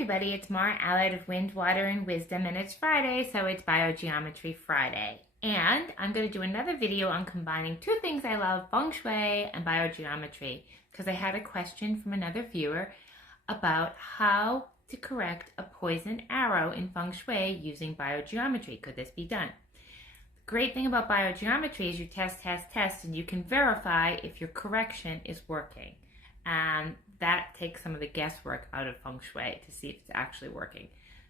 everybody, it's Mara Allard of Wind, Water, and Wisdom, and it's Friday, so it's Biogeometry Friday. And I'm going to do another video on combining two things I love, Feng Shui and Biogeometry, because I had a question from another viewer about how to correct a poison arrow in Feng Shui using Biogeometry. Could this be done? The great thing about Biogeometry is you test, and you can verify if your correction is working. And that takes some of the guesswork out of Feng Shui to see if it's actually working.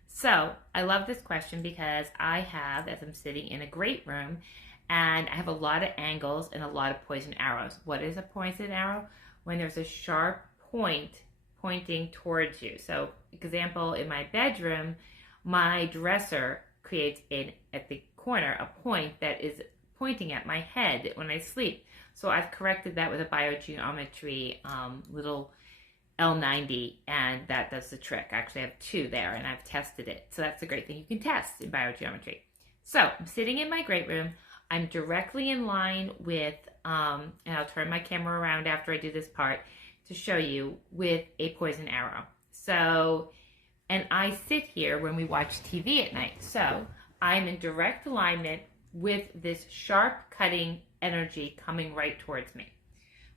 So I love this question because I have, as I'm sitting in a great room, and I have a lot of angles and a lot of poison arrows. What is a poison arrow? When there's a sharp point pointing towards you. So example, in my bedroom, my dresser creates at the corner a point that is pointing at my head when I sleep. So I've corrected that with a Biogeometry little L90, and that does the trick. Actually, I have two there, and I've tested it. So that's a great thing you can test in Biogeometry. So I'm sitting in my great room. I'm directly in line with, and I'll turn my camera around after I do this part to show you, with a poison arrow. So, and I sit here when we watch TV at night. So I'm in direct alignment with this sharp cutting energy coming right towards me,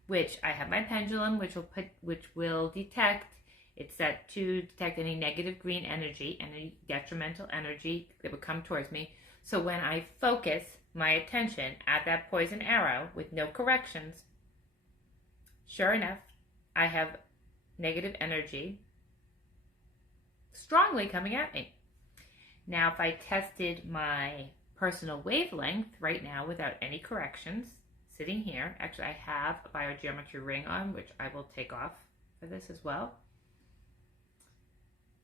which I have my pendulum, which will detect. It's set to detect any negative green energy, any detrimental energy that would come towards me. So when I focus my attention at that poison arrow with no corrections, sure enough, I have negative energy strongly coming at me. Now, if I tested my personal wavelength right now without any corrections, sitting here, actually I have a Biogeometry ring on, which I will take off for this as well.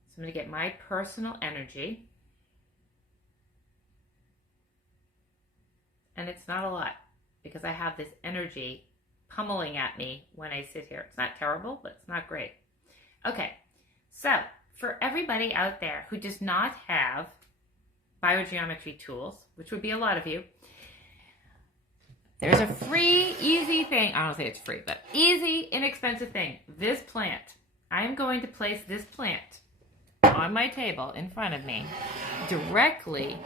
So I'm going to get my personal energy, and it's not a lot because I have this energy pummeling at me when I sit here. It's not terrible, but it's not great. Okay, so for everybody out there who does not have Biogeometry tools, which would be a lot of you, there's a free, easy thing. I don't say it's free, but easy, inexpensive thing. This plant. I'm going to place this plant on my table in front of me, directly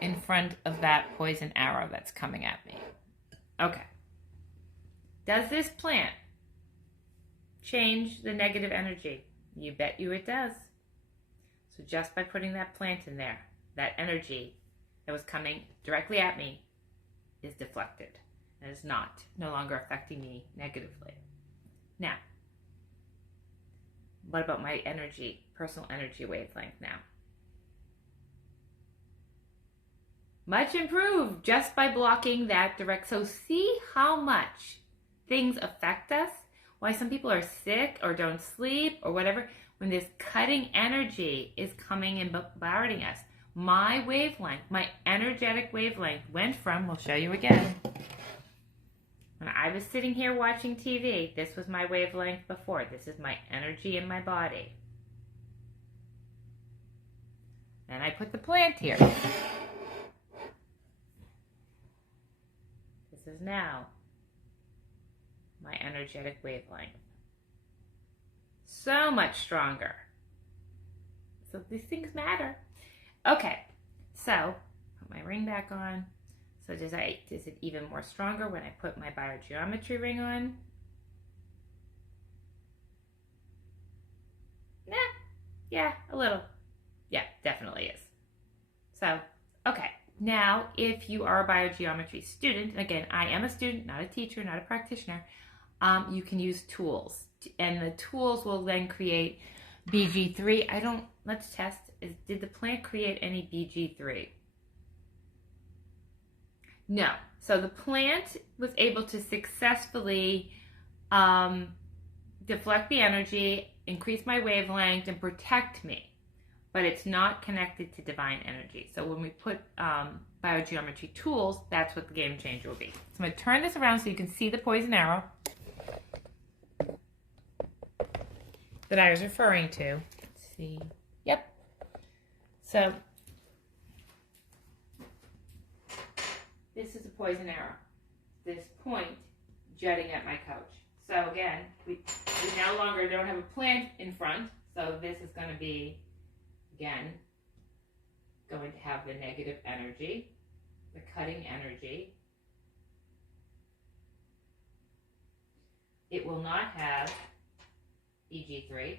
in front of that poison arrow that's coming at me. Okay. Does this plant change the negative energy? You bet you it does. So just by putting that plant in there, that energy that was coming directly at me is deflected. And is no longer affecting me negatively. Now, what about my energy, personal energy wavelength now? Much improved just by blocking that direct. So see how much things affect us, why some people are sick or don't sleep or whatever, when this cutting energy is coming and bombarding us. My wavelength, my energetic wavelength went from, we'll show you again, when I was sitting here watching TV, this was my wavelength before. This is my energy in my body. And I put the plant here. This is now my energetic wavelength. So much stronger. So these things matter. Okay, so put my ring back on. So is it even more stronger when I put my Biogeometry ring on? Nah, yeah, a little. Yeah, definitely is. So, okay. Now, if you are a Biogeometry student, again, I am a student, not a teacher, not a practitioner, you can use tools. And the tools will then create BG3. Let's test. Did the plant create any BG3? No. So the plant was able to successfully deflect the energy, increase my wavelength, and protect me. But it's not connected to divine energy. So when we put Biogeometry tools, that's what the game changer will be. So I'm going to turn this around so you can see the poison arrow that I was referring to. Let's see. Yep. So this is a poison arrow. This point jutting at my couch. So again, we no longer don't have a plant in front, so this is going to be, again, going to have the negative energy, the cutting energy. It will not have BG3,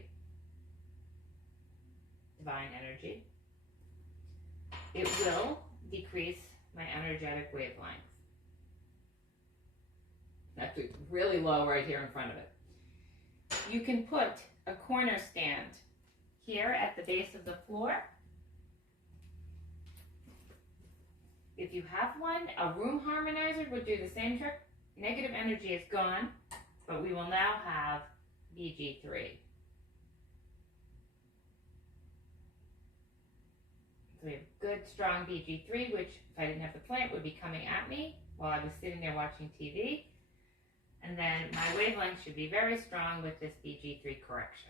divine energy. It will decrease my energetic wavelength. That's really low right here in front of it. You can put a corner stand here at the base of the floor. If you have one, a room harmonizer would do the same trick. Negative energy is gone, but we will now have BG3. So we have good, strong BG3, which if I didn't have the plant would be coming at me while I was sitting there watching TV. And then my wavelength should be very strong with this BG3 correction.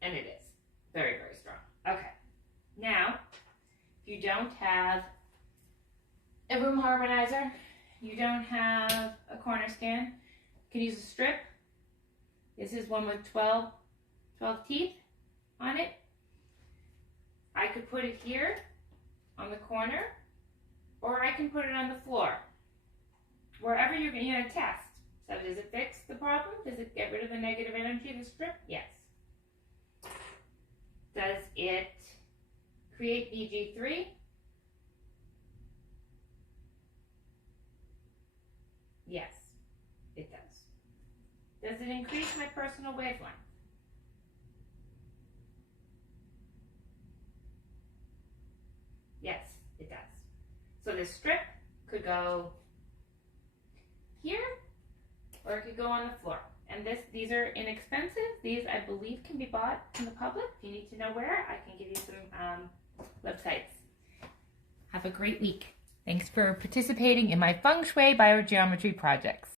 And it is very, very strong. Okay. Now, if you don't have a room harmonizer, you don't have a corner stand, you can use a strip. This is one with 12 teeth on it. I could put it here on the corner, or I can put it on the floor. Wherever you're going to test. So does it fix the problem? Does it get rid of the negative energy of the strip? Yes. Does it create BG3? Yes, it does. Does it increase my personal wavelength? Yes, it does. So this strip could go here, or it could go on the floor. And these are inexpensive. These, I believe, can be bought in the public. If you need to know where, I can give you some websites. Have a great week. Thanks for participating in my Feng Shui biogeometry projects.